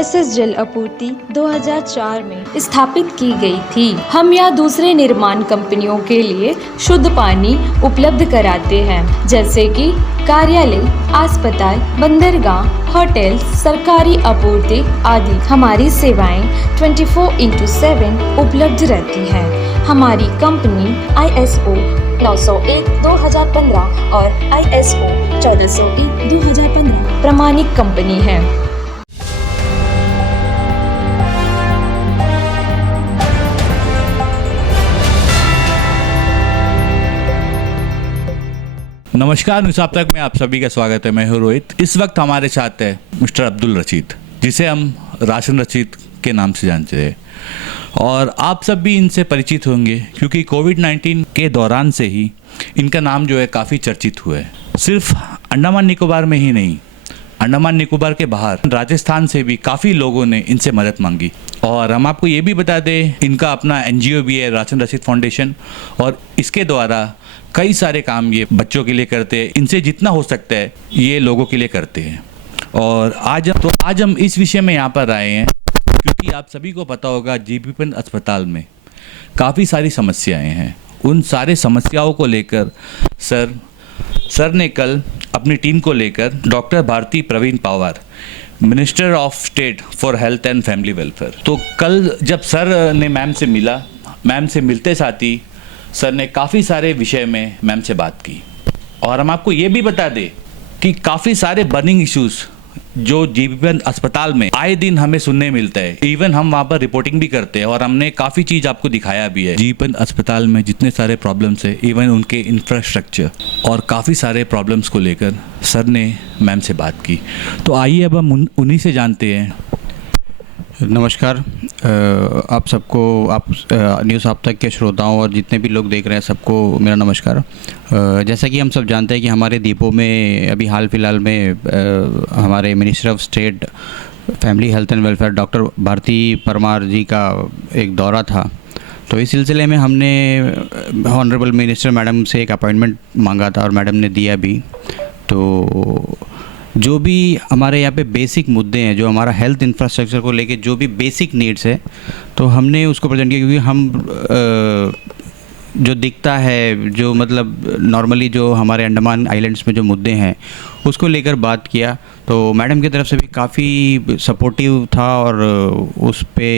MSS जल आपूर्ति 2004 में स्थापित की गई थी। हम यहाँ दूसरे निर्माण कंपनियों के लिए शुद्ध पानी उपलब्ध कराते हैं, जैसे कि कार्यालय, अस्पताल, बंदरगाह, होटल, सरकारी आपूर्ति आदि। हमारी सेवाएं 24/7 उपलब्ध रहती हैं। हमारी कंपनी ISO 901/2015 और ISO 1401/2015 प्रमाणित कंपनी है। नमस्कार, न्यूज़ आप तक में आप सभी का स्वागत है। मैं हूं रोहित। इस वक्त हमारे साथ है मिस्टर अब्दुल रशीद, जिसे हम राशन रशीद के नाम से जानते हैं, और आप सब भी इनसे परिचित होंगे क्योंकि कोविड-19 के दौरान से ही इनका नाम जो है काफ़ी चर्चित हुआ है। सिर्फ अंडमान निकोबार में ही नहीं, अंडमान निकोबार के बाहर राजस्थान से भी काफ़ी लोगों ने इनसे मदद मांगी। और हम आपको ये भी बता दें, इनका अपना NGO भी है, राशन रशीद फाउंडेशन, और इसके द्वारा कई सारे काम ये बच्चों के लिए करते हैं। इनसे जितना हो सकता है ये लोगों के लिए करते हैं। और आज हम इस विषय में यहाँ पर आए हैं क्योंकि आप सभी को पता होगा GBPN अस्पताल में काफ़ी सारी समस्याएं हैं। उन सारे समस्याओं को लेकर सर ने कल अपनी टीम को लेकर doctor Bharati Pravin Pawar, minister of state for health and family welfare, तो कल जब सर ने मैम से मिला, मैम से मिलते साथ ही सर ने काफ़ी सारे विषय में मैम से बात की। और हम आपको ये भी बता दें कि काफ़ी सारे बर्निंग इश्यूज़ जो GBPN अस्पताल में आए दिन हमें सुनने मिलता है। इवन हम वहाँ पर रिपोर्टिंग भी करते हैं और हमने काफ़ी चीज़ आपको दिखाया भी है। GBPN अस्पताल में जितने सारे प्रॉब्लम्स है, इवन उनके इंफ्रास्ट्रक्चर और काफ़ी सारे प्रॉब्लम्स को लेकर सर ने मैम से बात की। तो आइए अब हम उन्हीं से जानते हैं। नमस्कार आप सबको, आप न्यूज़ आप तक के श्रोताओं और जितने भी लोग देख रहे हैं सबको मेरा नमस्कार। जैसा कि हम सब जानते हैं कि हमारे दीपों में अभी हाल फिलहाल में हमारे minister of state family health and welfare doctor Bharati Parmar ji का एक दौरा था। तो इस सिलसिले में हमने ऑनरेबल मिनिस्टर मैडम से एक अपॉइंटमेंट मांगा था और मैडम ने दिया भी। तो जो भी हमारे यहाँ पे बेसिक मुद्दे हैं, जो हमारा हेल्थ इंफ्रास्ट्रक्चर को लेके जो भी बेसिक नीड्स है, तो हमने उसको प्रेजेंट किया। क्योंकि हम जो दिखता है, जो मतलब नॉर्मली जो हमारे अंडमान आइलैंड्स में जो मुद्दे हैं उसको लेकर बात किया। तो मैडम की तरफ से भी काफ़ी सपोर्टिव था और उस पे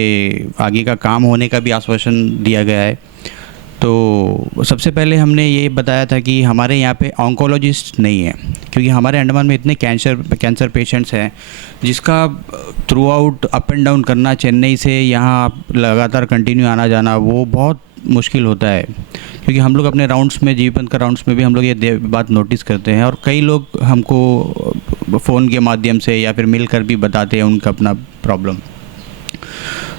आगे का काम होने का भी आश्वासन दिया गया है। तो सबसे पहले हमने ये बताया था कि हमारे यहाँ पे ऑन्कोलॉजिस्ट नहीं है, क्योंकि हमारे अंडमान में इतने कैंसर पेशेंट्स हैं जिसका through out up and down करना, चेन्नई से यहाँ लगातार कंटिन्यू आना जाना, वो बहुत मुश्किल होता है। क्योंकि हम लोग अपने राउंड्स में, GBPN का राउंड्स में भी हम लोग ये बात नोटिस करते हैं और कई लोग हमको फ़ोन के माध्यम से या फिर मिल कर भी बताते हैं उनका अपना प्रॉब्लम।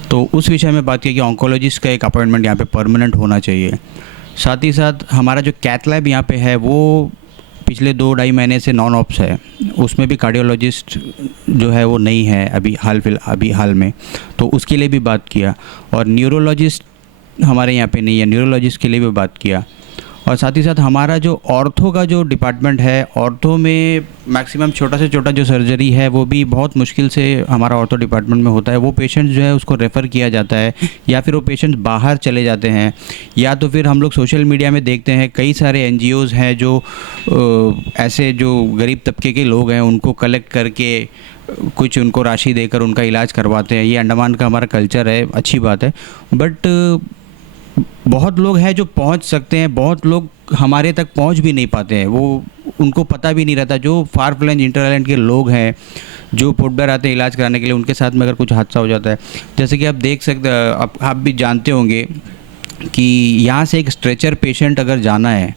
तो उस विषय में बात की कि ऑन्कोलॉजिस्ट का एक अपॉइंटमेंट यहाँ पे परमानेंट होना चाहिए। साथ ही साथ हमारा जो कैथ लैब यहाँ पे है वो पिछले 2-2.5 महीने से नॉन ऑप्स है, उसमें भी कार्डियोलॉजिस्ट जो है वो नहीं है अभी हाल में। तो उसके लिए भी बात किया। और न्यूरोलॉजिस्ट हमारे यहाँ पे नहीं है, न्यूरोलॉजिस्ट के लिए भी बात किया। और साथ ही साथ हमारा जो ऑर्थो का जो डिपार्टमेंट है, ऑर्थो में मैक्सिमम छोटा से छोटा जो सर्जरी है वो भी बहुत मुश्किल से हमारा ऑर्थो डिपार्टमेंट में होता है। वो पेशेंट जो है उसको रेफ़र किया जाता है, या फिर वो पेशेंट्स बाहर चले जाते हैं, या तो फिर हम लोग सोशल मीडिया में देखते हैं कई सारे NGOs हैं जो ऐसे जो गरीब तबके के लोग हैं उनको कलेक्ट करके कुछ उनको राशि देकर उनका इलाज करवाते हैं। ये अंडमान का हमारा कल्चर है, अच्छी बात है। बट बहुत लोग हैं जो पहुंच सकते हैं, बहुत लोग हमारे तक पहुंच भी नहीं पाते हैं, वो उनको पता भी नहीं रहता। जो फार फ्लंग इंटर आइलैंड के लोग हैं जो पोर्टब्लेयर आते हैं इलाज कराने के लिए, उनके साथ में अगर कुछ हादसा हो जाता है, जैसे कि आप देख सकते, आप भी जानते होंगे कि यहाँ से एक स्ट्रेचर पेशेंट अगर जाना है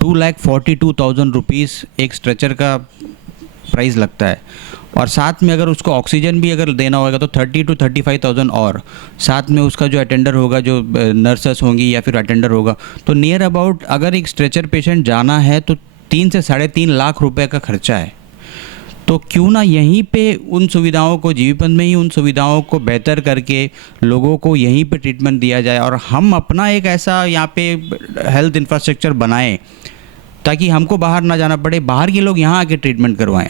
2,42,000 रुपीज़ एक स्ट्रेचर का प्राइस लगता है। और साथ में अगर उसको ऑक्सीजन भी अगर देना होगा तो 30 to 35,000, और साथ में उसका जो अटेंडर होगा, जो नर्सेस होंगी या फिर अटेंडर होगा, तो नियर अबाउट अगर एक स्ट्रेचर पेशेंट जाना है तो 3 से 3.5 लाख रुपए का खर्चा है। तो क्यों ना यहीं पे उन सुविधाओं को, GBPN में ही उन सुविधाओं को बेहतर करके लोगों को यहीं पे ट्रीटमेंट दिया जाए, और हम अपना एक ऐसा यहाँ पे हेल्थ इंफ्रास्ट्रक्चर बनाएं ताकि हमको बाहर ना जाना पड़े, बाहर के लोग यहाँ आके ट्रीटमेंट करवाएं।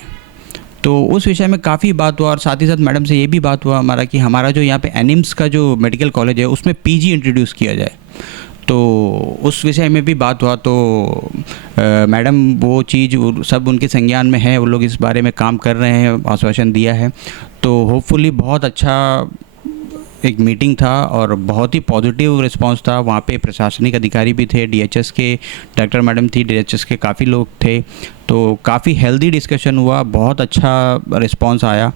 तो उस विषय में काफ़ी बात हुआ और साथ ही साथ मैडम से ये भी बात हुआ हमारा कि हमारा जो यहाँ पे एनिम्स का जो मेडिकल कॉलेज है उसमें पीजी इंट्रोड्यूस किया जाए। तो उस विषय में भी बात हुआ। तो मैडम वो चीज़ सब उनके संज्ञान में है, वो लोग इस बारे में काम कर रहे हैं, आश्वासन दिया है। तो होपफुली बहुत अच्छा एक मीटिंग था और बहुत ही पॉजिटिव रिस्पांस था। वहाँ पे प्रशासनिक अधिकारी भी थे, डीएचएस के डॉक्टर मैडम थी, डीएचएस के काफ़ी लोग थे। तो काफ़ी हेल्दी डिस्कशन हुआ, बहुत अच्छा रिस्पांस आया।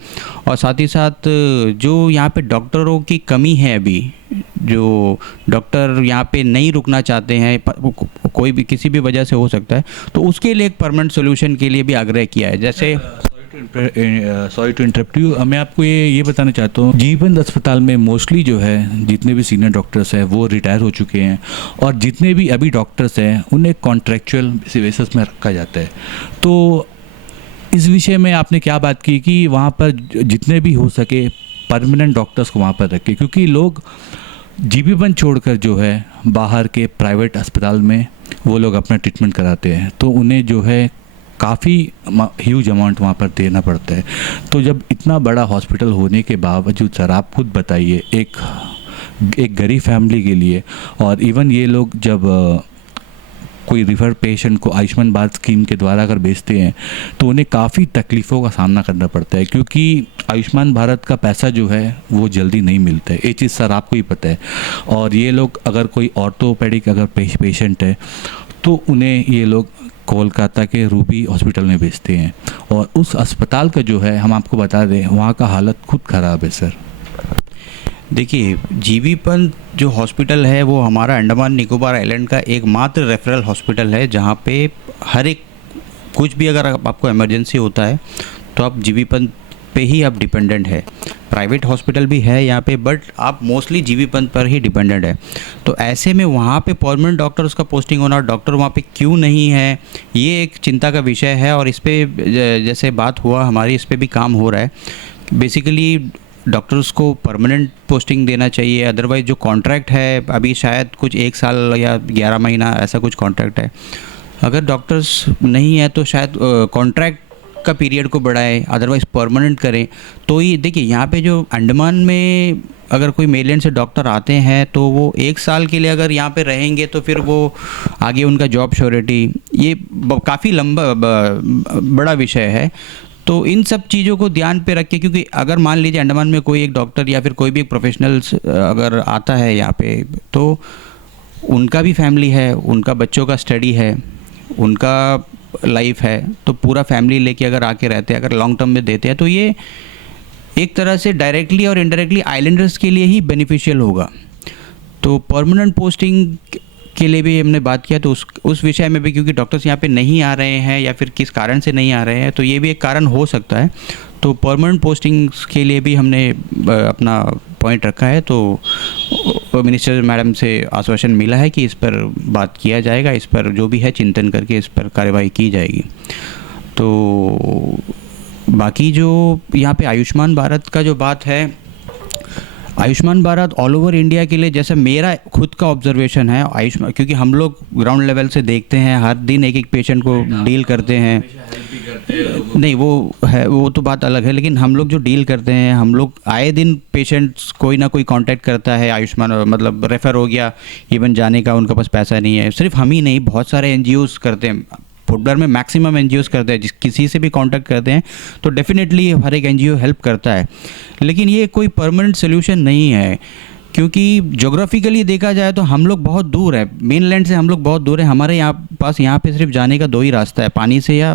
और साथ ही साथ जो यहाँ पे डॉक्टरों की कमी है अभी, जो डॉक्टर यहाँ पे नहीं रुकना चाहते हैं, कोई भी किसी भी वजह से हो सकता है, तो उसके लिए एक परमानेंट सोल्यूशन के लिए भी आग्रह किया है। जैसे सॉरी टू इंटरप्ट यू, मैं आपको ये बताना चाहता हूँ, जीवन अस्पताल में मोस्टली जो है जितने भी सीनियर डॉक्टर्स हैं वो रिटायर हो चुके हैं और जितने भी अभी डॉक्टर्स हैं उन्हें कॉन्ट्रैक्चुअल बेसिस में रखा जाता है। तो इस विषय में आपने क्या बात की कि वहाँ पर जितने भी हो सके परमानेंट डॉक्टर्स को वहाँ पर रखें, क्योंकि लोग जीबीपन छोड़कर जो है बाहर के प्राइवेट अस्पताल में वो लोग अपना ट्रीटमेंट कराते हैं, तो उन्हें जो है काफ़ी ह्यूज अमाउंट वहाँ पर देना पड़ता है। तो जब इतना बड़ा हॉस्पिटल होने के बावजूद सर आप खुद बताइए एक गरीब फैमिली के लिए, और इवन ये लोग जब कोई रिफ़र पेशेंट को आयुष्मान भारत स्कीम के द्वारा अगर भेजते हैं तो उन्हें काफ़ी तकलीफ़ों का सामना करना पड़ता है, क्योंकि आयुष्मान भारत का पैसा जो है वो जल्दी नहीं मिलता है। ये चीज़ सर आपको ही पता है। और ये लोग अगर कोई ऑर्थोपेडिक अगर पेशेंट है तो उन्हें ये लोग कोलकाता के रूबी हॉस्पिटल में भेजते हैं, और उस अस्पताल का जो है हम आपको बता दें वहाँ का हालत खुद ख़राब है सर। देखिए, जीबीपंत जो हॉस्पिटल है वो हमारा अंडमान निकोबार आइलैंड का एकमात्र रेफरल हॉस्पिटल है, जहाँ पे हर एक कुछ भी अगर आपको इमरजेंसी होता है तो आप जीबीपंत पे ही आप डिपेंडेंट है। प्राइवेट हॉस्पिटल भी है यहाँ पे, बट आप मोस्टली जीबीपंत पर ही डिपेंडेंट है। तो ऐसे में वहाँ पे परमानेंट डॉक्टर्स का पोस्टिंग होना, डॉक्टर वहाँ पे क्यों नहीं है, ये एक चिंता का विषय है। और इस पर जैसे बात हुआ हमारी, इस पर भी काम हो रहा है। बेसिकली डॉक्टर्स को परमानेंट पोस्टिंग देना चाहिए, अदरवाइज़ जो कॉन्ट्रैक्ट है अभी शायद कुछ 1 साल या 11 महीना ऐसा कुछ कॉन्ट्रैक्ट है, अगर डॉक्टर्स नहीं है तो शायद कॉन्ट्रैक्ट का पीरियड को बढ़ाएं, अदरवाइज़ परमानेंट करें। तो ये देखिए, यहाँ पे जो अंडमान में अगर कोई मेलैंड से डॉक्टर आते हैं तो वो 1 साल के लिए अगर यहाँ पे रहेंगे तो फिर वो आगे उनका जॉब श्योरिटी, ये काफ़ी लंबा बड़ा विषय है। तो इन सब चीज़ों को ध्यान पे रख के, क्योंकि अगर मान लीजिए अंडमान में कोई एक डॉक्टर या फिर कोई भी प्रोफेशनल्स अगर आता है यहाँ पे, तो उनका भी फैमिली है, उनका बच्चों का स्टडी है, उनका लाइफ है, तो पूरा फैमिली लेके अगर आके रहते हैं, अगर लॉन्ग टर्म में देते हैं, तो ये एक तरह से डायरेक्टली और इनडायरेक्टली आइलैंडर्स के लिए ही बेनिफिशियल होगा। तो परमानेंट पोस्टिंग के लिए भी हमने बात किया, तो उस विषय में भी, क्योंकि डॉक्टर्स यहाँ पे नहीं आ रहे हैं या फिर किस कारण से नहीं आ रहे हैं, तो ये भी एक कारण हो सकता है। तो परमानेंट पोस्टिंग्स के लिए भी हमने अपना पॉइंट रखा है। तो मिनिस्टर मैडम से आश्वासन मिला है कि इस पर बात किया जाएगा, इस पर जो भी है चिंतन करके इस पर कार्रवाई की जाएगी। तो बाकी जो यहाँ पे आयुष्मान भारत का जो बात है, Ayushman Bharat all over India के लिए, जैसे मेरा खुद का ऑब्जर्वेशन है आयुष्मान, क्योंकि हम लोग ग्राउंड लेवल से देखते हैं, हर दिन एक पेशेंट को डील करते हैं। नहीं, वो है, वो तो बात अलग है, लेकिन हम लोग जो डील करते हैं, हम लोग आए दिन पेशेंट्स कोई ना कोई कांटेक्ट करता है आयुष्मान, मतलब रेफ़र हो गया, इवन जाने का उनके पास पैसा नहीं है। सिर्फ हम ही नहीं, बहुत सारे एनजीओज़ करते हैं, फुटबार में मैक्सिमम एनजीओज़ करते हैं, जिस किसी से भी कांटेक्ट करते हैं तो डेफिनेटली हर एक एनजीओ हेल्प करता है। लेकिन ये कोई परमानेंट सोल्यूशन नहीं है, क्योंकि ज्योग्राफिकली देखा जाए तो हम लोग बहुत दूर है, मेनलैंड से हम लोग बहुत दूर है। हमारे यहाँ पे सिर्फ जाने का 2 ही रास्ता है, पानी से या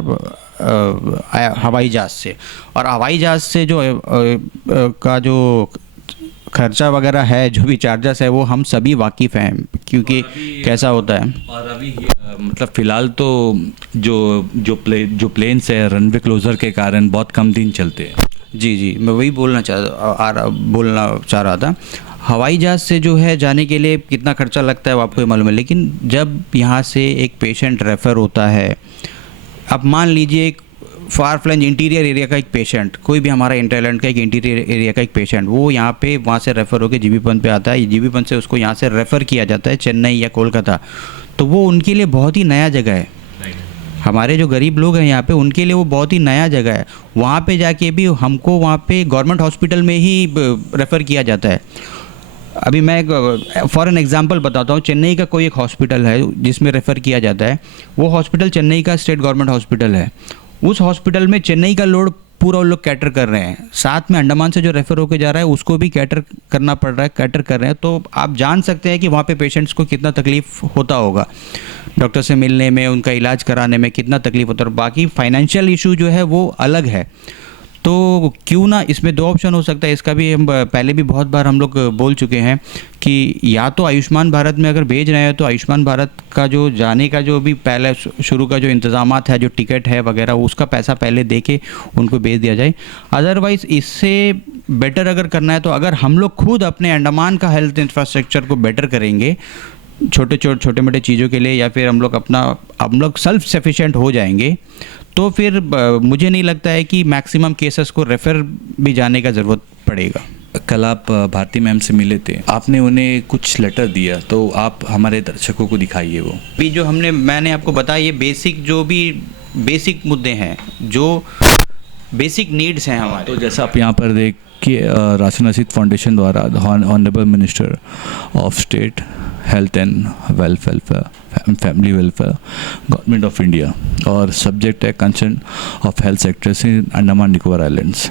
हवाई जहाज़ से। और हवाई जहाज़ से जो का जो खर्चा वगैरह है, जो भी चार्जेस है, वो हम सभी वाकिफ़ हैं, क्योंकि कैसा होता है। और अभी मतलब फ़िलहाल तो जो प्लेन्स है रनवे क्लोजर के कारण बहुत कम दिन चलते हैं। जी, मैं वही बोलना चाह रहा था। हवाई जहाज़ से जो है जाने के लिए कितना खर्चा लगता है वो आपको मालूम है, लेकिन जब यहाँ से एक पेशेंट रेफ़र होता है, अब मान लीजिए एक फार फ्लंज इंटीरियर एरिया का एक पेशेंट, कोई भी हमारा इंटरलैंड का एक इंटीरियर एरिया का एक पेशेंट, वो यहाँ पे वहाँ से रेफ़र होकर जीबीपंत पे आता है, जीबीपंत से उसको यहाँ से रेफ़र किया जाता है चेन्नई या कोलकाता, तो वो उनके लिए बहुत ही नया जगह है। हमारे जो गरीब लोग हैं यहाँ पे, उनके लिए वो बहुत ही नया जगह है। वहाँ पे जाके भी हमको वहाँ पे गवर्नमेंट हॉस्पिटल में ही रेफ़र किया जाता है। अभी मैं फॉर एन एग्जांपल बताता हूँ, चेन्नई का कोई एक हॉस्पिटल है जिसमें रेफ़र किया जाता है। वो हॉस्पिटल चेन्नई का स्टेट गवर्नमेंट हॉस्पिटल है। उस हॉस्पिटल में चेन्नई का लोड पूरा वो लोग कैटर कर रहे हैं, साथ में अंडमान से जो रेफ़र होकर जा रहा है उसको भी कैटर करना पड़ रहा है, कैटर कर रहे हैं। तो आप जान सकते हैं कि वहाँ पे पेशेंट्स को कितना तकलीफ़ होता होगा, डॉक्टर से मिलने में, उनका इलाज कराने में कितना तकलीफ़ होता है। और बाकी फाइनेंशियल इशू जो है वो अलग है। तो क्यों ना, इसमें दो ऑप्शन हो सकता है। इसका भी हम पहले भी बहुत बार हम लोग बोल चुके हैं कि या तो आयुष्मान भारत में अगर भेज रहे हैं तो आयुष्मान भारत का जो जाने का जो भी पहले शुरू का जो इंतज़ामात है, जो टिकट है वगैरह, उसका पैसा पहले दे के उनको भेज दिया जाए। अदरवाइज़ इससे बेटर अगर करना है तो अगर हम लोग खुद अपने अंडमान का हेल्थ इंफ्रास्ट्रक्चर को बेटर करेंगे छोटे मोटे चीज़ों के लिए, या फिर हम लोग सेल्फ सफिशिएंट हो जाएंगे, तो फिर मुझे नहीं लगता है कि मैक्सिमम केसेस को रेफ़र भी जाने का ज़रूरत पड़ेगा। कल आप भारती मैम से मिले थे, आपने उन्हें कुछ लेटर दिया, तो आप हमारे दर्शकों को दिखाइए वो। भी जो मैंने आपको बताया, ये बेसिक मुद्दे हैं, जो बेसिक नीड्स हैं हमारे। तो जैसा आप यहाँ पर देख कि राशन रशीद फाउंडेशन द्वारा honourable minister of state health and welfare family welfare government of India, और सब्जेक्ट है concern of health sectors in Andaman Nicobar islands.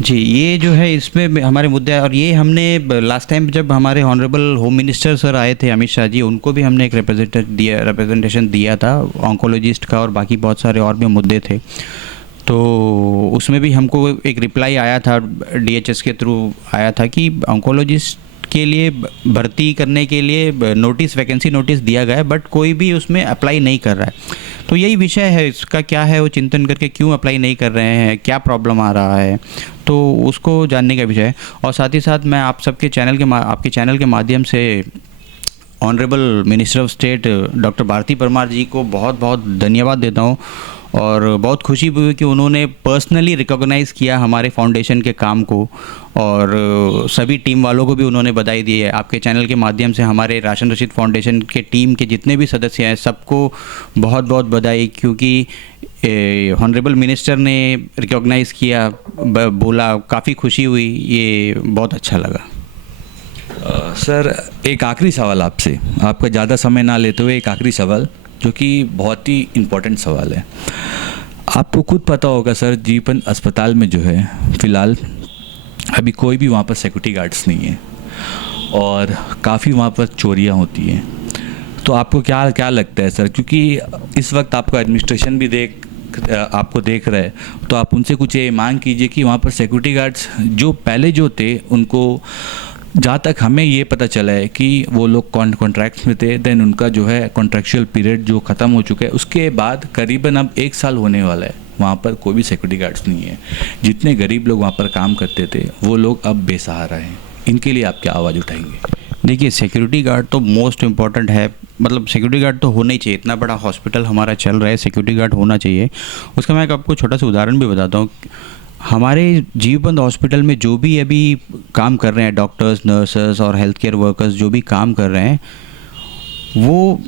जी, ये जो है इसमें हमारे मुद्दे हैं, और ये हमने लास्ट टाइम जब हमारे ऑनरेबल होम मिनिस्टर सर आए थे अमित शाह जी, उनको भी हमने एक रिप्रेजेंटेशन दिया था ऑन्कोलॉजिस्ट का, और बाकी बहुत सारे और भी मुद्दे थे। तो उसमें भी हमको एक रिप्लाई आया था, DHS के थ्रू आया था कि ऑन्कोलॉजिस्ट के लिए भर्ती करने के लिए वैकेंसी नोटिस दिया गया है, बट कोई भी उसमें अप्लाई नहीं कर रहा है। तो यही विषय है, इसका क्या है वो चिंतन करके क्यों अप्लाई नहीं कर रहे हैं, क्या प्रॉब्लम आ रहा है, तो उसको जानने का विषय है। और साथ ही साथ मैं आप सबके आपके चैनल के माध्यम से honourable minister of state doctor Bharati Parmar ji को बहुत बहुत धन्यवाद देता हूँ, और बहुत खुशी भी हुई कि उन्होंने पर्सनली रिकॉग्नाइज़ किया हमारे फाउंडेशन के काम को, और सभी टीम वालों को भी उन्होंने बधाई दी है। आपके चैनल के माध्यम से हमारे राशन रशीद फाउंडेशन के टीम के जितने भी सदस्य हैं सबको बहुत बहुत बधाई, क्योंकि ऑनरेबल मिनिस्टर ने रिकॉग्नाइज़ किया, बोला, काफ़ी खुशी हुई, ये बहुत अच्छा लगा। सर, एक आखिरी सवाल आपसे, आपका ज़्यादा समय ना लेते हुए एक आखिरी सवाल, जो कि बहुत ही इम्पोर्टेंट सवाल है। आपको खुद पता होगा सर, जीवन अस्पताल में जो है फ़िलहाल अभी कोई भी वहाँ पर सिक्योरिटी गार्ड्स नहीं है, और काफ़ी वहाँ पर चोरियाँ होती हैं। तो आपको क्या लगता है सर, क्योंकि इस वक्त आपका एडमिनिस्ट्रेशन भी आपको देख रहा है, तो आप उनसे कुछ ये मांग कीजिए कि वहाँ पर सिक्योरिटी गार्ड्स जो पहले जो थे, उनको जहाँ तक हमें ये पता चला है कि वो लोग कॉन्ट्रैक्ट्स में थे, देन उनका जो है कॉन्ट्रैक्चुअल पीरियड जो ख़त्म हो चुका है, उसके बाद करीबन अब 1 साल होने वाला है, वहाँ पर कोई भी सिक्योरिटी गार्ड्स नहीं है। जितने गरीब लोग वहाँ पर काम करते थे वो लोग अब बेसहारा हैं। इनके लिए आप क्या आवाज़ उठाएंगे? देखिए, सिक्योरिटी गार्ड तो मोस्ट इम्पॉर्टेंट है, मतलब सिक्योरिटी गार्ड तो होना ही चाहिए। इतना बड़ा हॉस्पिटल हमारा चल रहा है, सिक्योरिटी गार्ड होना चाहिए। उसका मैं आपको छोटा सा उदाहरण भी बताता हूँ। हमारे जीवबंद हॉस्पिटल में जो भी अभी काम कर रहे हैं, डॉक्टर्स, नर्सेस और हेल्थ केयर वर्कर्स जो भी काम कर रहे हैं, वो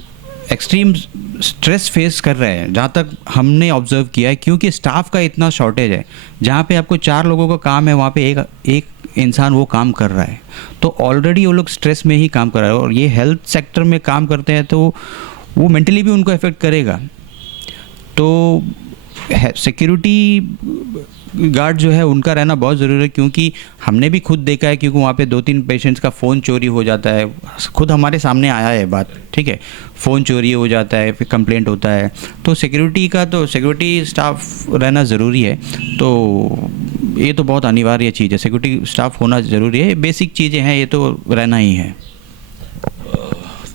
एक्सट्रीम स्ट्रेस फेस कर रहे हैं, जहाँ तक हमने ऑब्जर्व किया है, क्योंकि स्टाफ का इतना शॉर्टेज है। जहाँ पे आपको 4 लोगों का काम है, वहाँ पे एक इंसान वो काम कर रहा है, तो ऑलरेडी वो लोग स्ट्रेस में ही काम कर रहे हैं। और ये हेल्थ सेक्टर में काम करते हैं तो वो मेंटली भी उनको इफ़ेक्ट करेगा। तो सिक्योरिटी गार्ड जो है उनका रहना बहुत ज़रूरी है, क्योंकि हमने भी खुद देखा है, क्योंकि वहाँ पे 2-3 पेशेंट्स का फ़ोन चोरी हो जाता है। खुद हमारे सामने आया है बात, ठीक है, फ़ोन चोरी हो जाता है, फिर कंप्लेंट होता है। तो सिक्योरिटी स्टाफ रहना ज़रूरी है। तो ये तो बहुत अनिवार्य चीज़ है, सिक्योरिटी स्टाफ होना ज़रूरी है। बेसिक चीज़ें हैं, ये तो रहना ही है।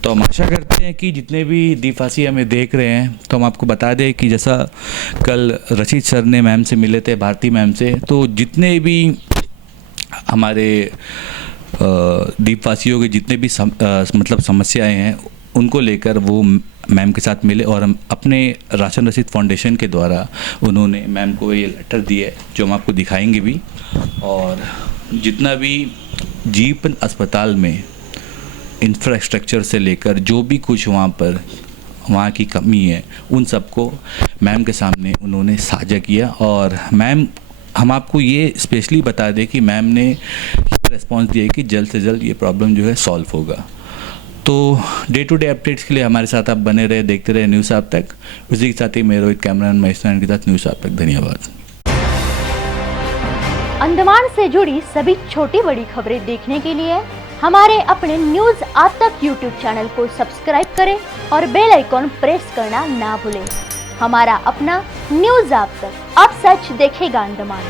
तो हम आशा करते हैं कि जितने भी दीपवासी हमें देख रहे हैं, तो हम आपको बता दें कि जैसा कल रशीद सर ने मैम से मिले थे, भारती मैम से, तो जितने भी हमारे दीपवासियों के जितने भी मतलब समस्याएं हैं, उनको लेकर वो मैम के साथ मिले, और हम अपने राशन रशीद फाउंडेशन के द्वारा उन्होंने मैम को ये लेटर दिया है, जो हम आपको दिखाएंगे भी। और जितना भी जीवन अस्पताल में इंफ्रास्ट्रक्चर से लेकर जो भी कुछ वहाँ पर वहाँ की कमी है, उन सबको मैम के सामने उन्होंने साझा किया। और मैम, हम आपको ये स्पेशली बता दें कि मैम ने रिस्पॉन्स दिया कि जल्द से जल्द ये प्रॉब्लम जो है सॉल्व होगा। तो डे टू डे अपडेट्स के लिए हमारे साथ आप बने रहे, देखते रहे न्यूज़ आप तक। उसी के साथ ही मैं रोहित कैमरामैन महेश के साथ न्यूज़ आप तक। धन्यवाद। अंडमान से जुड़ी सभी छोटी बड़ी खबरें देखने के लिए हमारे अपने न्यूज़ आप तक यूट्यूब चैनल को सब्सक्राइब करें और बेल आइकॉन प्रेस करना ना भूलें। हमारा अपना न्यूज़ आप तक, अब सच देखेगा अंडमान।